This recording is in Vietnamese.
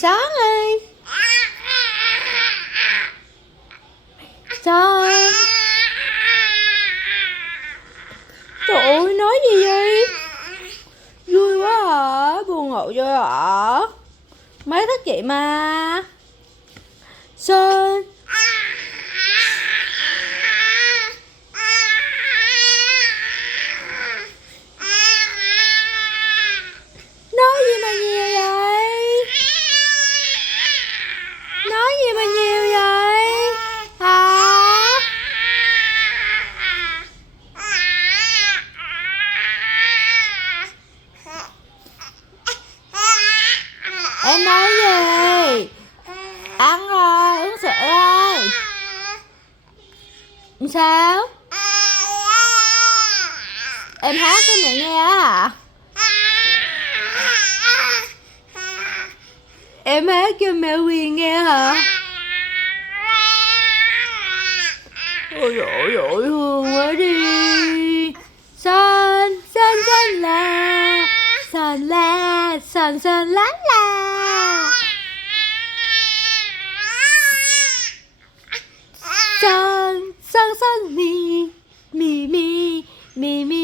Son ơi. Son. Trời ơi, nói gì vậy? Vui quá hả? Buồn ngủ rồi hả? Mới thức dậy mà. Son. Nói gì mà nhiều vậy? Nói gì mà nhiều vậy? Hả? Em nói gì? Ăn rồi, uống sữa rồi. Sao? Em hát cho mẹ nghe á hả? Em hát cho mẹ Huyền nghe hả? Ôi dồi ôi, hương quá đi. Son, son son la. Son la, son son lá la. Son, son son mi. Mi mi, mi mi.